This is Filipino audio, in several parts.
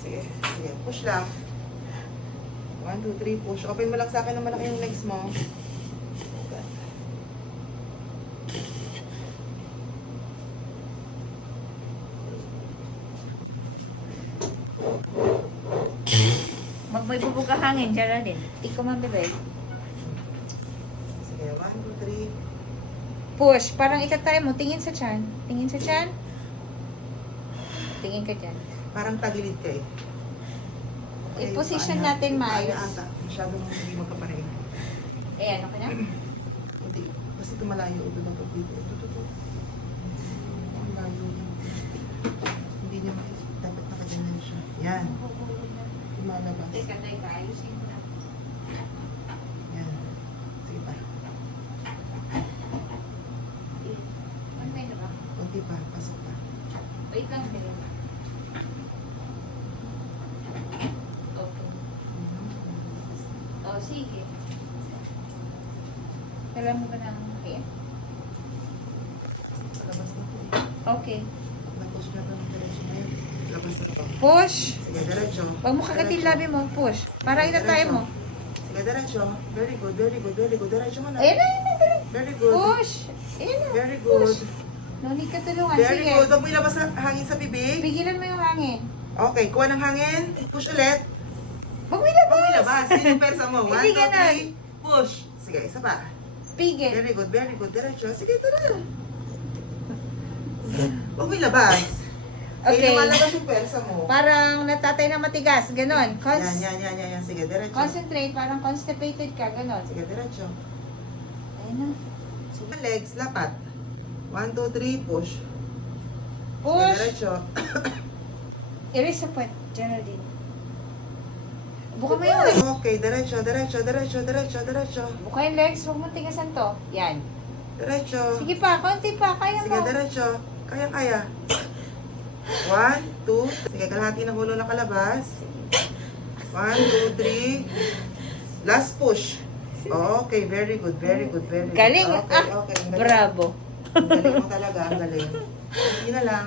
Sige, sige. Push lang. 1, 2, 3, push. Open mo lang sa akin na malaki yung legs mo. May bubog ka hangin, Geraldine. Ikaw man, bebe. Sige, 1, 2, 3. Push. Parang itatry mo. Tingin sa chan. Tingin sa chan. Tingin ka dyan. Parang tagilid ka eh. I-position natin maayos. Ata. Masyadong hindi magkapareho. Ayan, okay na? Hindi. Kasi tumalayo. Ito na dito. Ito. Ang layo niya. Hindi niya dapat nakaganyan siya. Yan. Lumalabas. Teka, ayusin ko na. Yan. Sige pa. Pantay na ba? Kunti pa. Pasok pa. Wait lang, bebe. Okay. Oh, sige. Kailan mo ba ng okay? Labas na po. Okay. Nag-push na ng diretso na yun. Labas na po. Push! Sige, diretso. Huwag mo kagatin labi mo. Push. Para itatry mo. Sige, diretso. Very good, very good, very good. Diretso mo na. Ayan na, dali. Very good. Push! Ayan na. Very good. Push. No need ka tulungan. Very Sige. good. Huwag mo ilabas ang hangin sa bibig. Pigilan mo yung hangin. Okay, kuha ng hangin. Push ulit. Huwag mo ilabas. Huwag mo ilabas. Yun yung persa mo. 1, Hindi 2, ganun. 3. Push. Sige, isa pa. Pigil. Very good, very good. Diretso. Sige, ito na. Huwag mo ilabas. Okay. Eh, lumalabas yung persa mo. Parang natatay na matigas. Ganon. Yan. Sige, diretso. Concentrate. Parang constipated ka. Ganon. Sige, diretso. Ayun na. Sige. Legs, lapat. 1, 2, 3, push. Sige, Push. diretso. Erase sa puwet. Geraldine. Buka mo yung legs. Okay, diretso. Buka yung legs. Huwag mo tigasan to. Yan. Diretso. Sige pa. Konti pa. Kaya Sige, mo. diretso. Kaya. 1, 2. Sige, kalahati ng ulo na kalabas. 1, 2, 3. Last push. Okay, very good. Galing. Okay, Ah, okay. Ang galing. Bravo. Ang galing mo talaga, ang galing. Hindi na lang.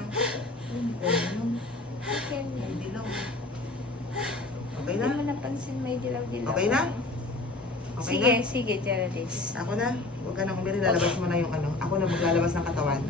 Okay. Hindi lang. Okay Hindi na? mo napansin may dilaw-dilaw. Okay na? Okay Sige, na? sige, Geraldine. Ako na. Huwag ka na kumiri, lalabas mo na yung ano. Ako na maglalabas ng katawan.